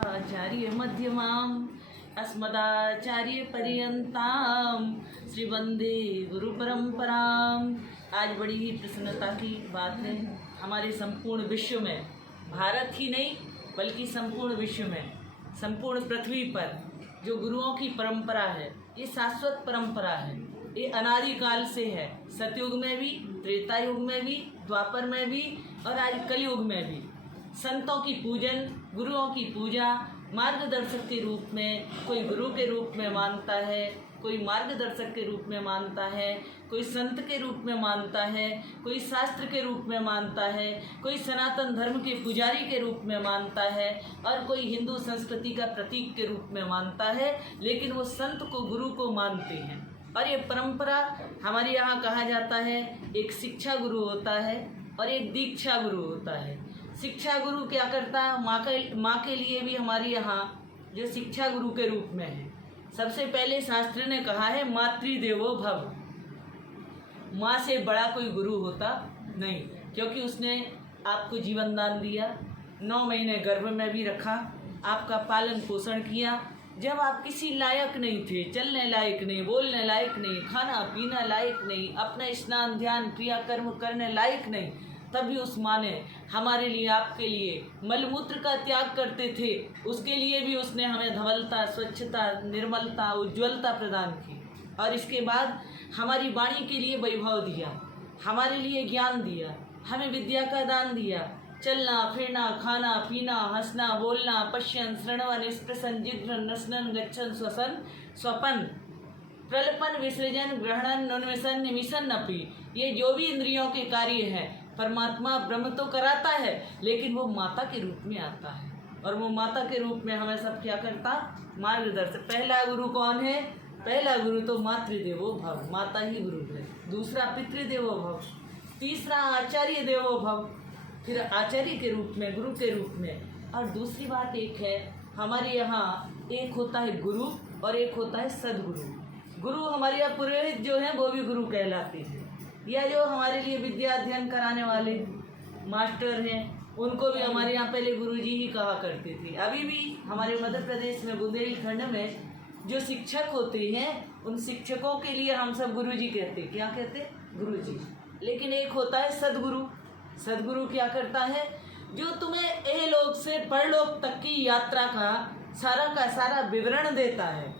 आचार्य मध्यमाम् अस्मदाचार्य पर्यन्ताम श्री वंदे गुरु परंपराम। आज बड़ी ही प्रसन्नता की बात है, हमारे संपूर्ण विश्व में, भारत ही नहीं बल्कि संपूर्ण विश्व में, संपूर्ण पृथ्वी पर जो गुरुओं की परंपरा है, ये शाश्वत परंपरा है। ये अनादिकाल से है, सतयुग में भी, त्रेता युग में भी, द्वापर में भी और आज कलयुग में भी। संतों की पूजन, गुरुओं की पूजा मार्गदर्शक के रूप में, कोई गुरु के रूप में मानता है, कोई मार्गदर्शक के रूप में मानता है, कोई संत के रूप में मानता है, कोई शास्त्र के रूप में मानता है, कोई सनातन धर्म के पुजारी के रूप में मानता है और कोई हिंदू संस्कृति का प्रतीक के रूप में मानता है, लेकिन वो संत को, गुरु को मानते हैं। और ये परंपरा हमारे यहाँ कहा जाता है, एक शिक्षा गुरु होता है और एक दीक्षा गुरु होता है। शिक्षा गुरु क्या करता है, माँ के लिए भी हमारे यहाँ जो शिक्षा गुरु के रूप में है। सबसे पहले शास्त्र ने कहा है मातृदेवो भव, माँ से बड़ा कोई गुरु होता नहीं, क्योंकि उसने आपको जीवन दान दिया, 9 महीने गर्भ में भी रखा, आपका पालन पोषण किया। जब आप किसी लायक नहीं थे, चलने लायक नहीं, बोलने लायक नहीं, खाना पीना लायक नहीं, अपना स्नान ध्यान क्रिया कर्म करने लायक नहीं, तभी उस माँ ने हमारे लिए, आपके लिए मलमूत्र का त्याग करते थे, उसके लिए भी उसने हमें धवलता, स्वच्छता, निर्मलता, उज्ज्वलता प्रदान की। और इसके बाद हमारी वाणी के लिए वैभव दिया, हमारे लिए ज्ञान दिया, हमें विद्या का दान दिया। चलना फिरना, खाना पीना, हंसना बोलना, पश्यन श्रवण स्पृशन जिघ्रन रसनन गच्छन श्वसन स्वपन प्रलपन विसर्जन ग्रहणन उन्मिषण निमिषन अपि, ये जो भी इंद्रियों के कार्य हैं, परमात्मा ब्रह्म तो कराता है, लेकिन वो माता के रूप में आता है। और वो माता के रूप में हमें सब क्या करता, मार्गदर्शक। पहला गुरु कौन है? पहला गुरु तो मातृदेवो भव, माता ही गुरु है। दूसरा पितृदेवो भव, तीसरा आचार्य देवो भव, फिर आचार्य के रूप में, गुरु के रूप में। और दूसरी बात एक है, हमारे यहाँ एक होता है गुरु और एक होता है सदगुरु। गुरु हमारे यहाँ पुरोहित जो हैं वो भी गुरु कहलाते हैं, या जो हमारे लिए विद्या अध्ययन कराने वाले मास्टर हैं, उनको भी हमारे यहाँ पहले गुरुजी ही कहा करते थे। अभी भी हमारे मध्य प्रदेश में बुंदेलखंड में जो शिक्षक होते हैं, उन शिक्षकों के लिए हम सब गुरुजी कहते। क्या कहते? गुरुजी। लेकिन एक होता है सदगुरु। सदगुरु क्या करता है? जो तुम्हें एलोक से परलोक तक की यात्रा का सारा विवरण देता है।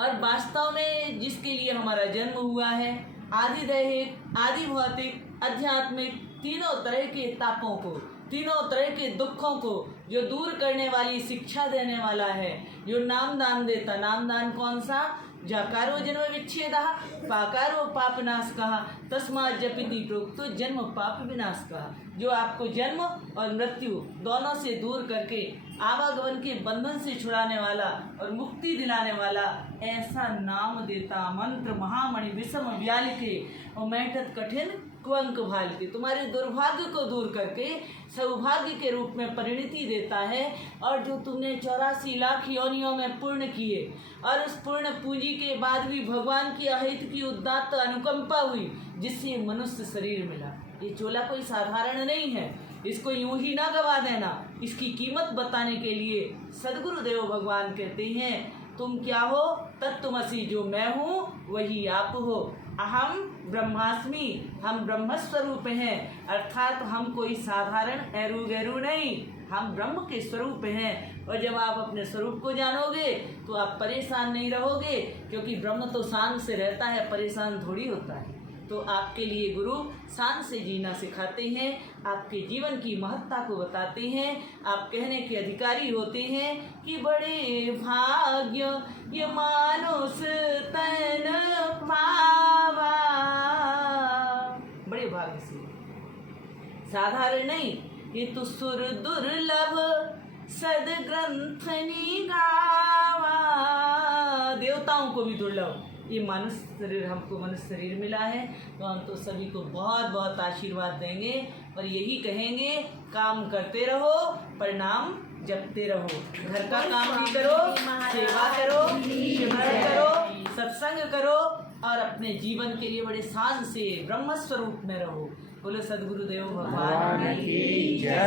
और वास्तव में जिसके लिए हमारा जन्म हुआ है, आदि दैहिक, आदि भौतिक, आध्यात्मिक, तीनों तरह के तापों को, तीनों तरह के दुखों को जो दूर करने वाली शिक्षा देने वाला है, जो नामदान देता। नामदान कौन सा? जाकारो जन्म विच्छेदः, पाकारो पाप नाश कहा, तस्मात् जपिति प्रोक्तो जन्म पाप विनाश कहा। जो आपको जन्म और मृत्यु दोनों से दूर करके आवागमन के बंधन से छुड़ाने वाला और मुक्ति दिलाने वाला ऐसा नाम देता। मंत्र महामणि विषम व्याल के और मैठत कठिन कुअंक भाल के, तुम्हारे दुर्भाग्य को दूर करके सौभाग्य के रूप में परिणति देता है। और जो तुमने 84 लाख योनियों में पूर्ण किए और उस पूर्ण पूंजी के बाद भी भगवान की अहित की उदात्त अनुकंपा हुई, जिससे मनुष्य शरीर मिला। ये चोला कोई साधारण नहीं है, इसको यूं ही ना गवा देना। इसकी कीमत बताने के लिए सदगुरुदेव भगवान कहते हैं, तुम क्या हो? तत्त्वमसि, जो मैं हूँ वही आप हो। अहम ब्रह्मास्मि, हम ब्रह्मस्वरूप हैं, अर्थात हम कोई साधारण ऐरू गैरू नहीं, हम ब्रह्म के स्वरूप हैं। और जब आप अपने स्वरूप को जानोगे तो आप परेशान नहीं रहोगे, क्योंकि ब्रह्म तो शांत से रहता है, परेशान थोड़ी होता है। तो आपके लिए गुरु शान से जीना सिखाते हैं, आपके जीवन की महत्ता को बताते हैं। आप कहने के अधिकारी होते हैं कि बड़े भाग्य ये मानुष तन पावा, बड़े भाग्य से, साधारण नहीं। ये तो सुर दुर्लभ सदग्रंथनि गावा, देवताओं को भी दुर्लभ ये मनुष्य शरीर, हमको मनुष्य शरीर मिला है। तो हम तो सभी को बहुत बहुत आशीर्वाद देंगे और यही कहेंगे, काम करते रहो, परिणाम जपते रहो। घर का काम भी करो, सेवा करो, सिमरन करो, सत्संग करो और अपने जीवन के लिए बड़े शान से ब्रह्म स्वरूप में रहो। बोलो सद्गुरुदेव भगवान की जय।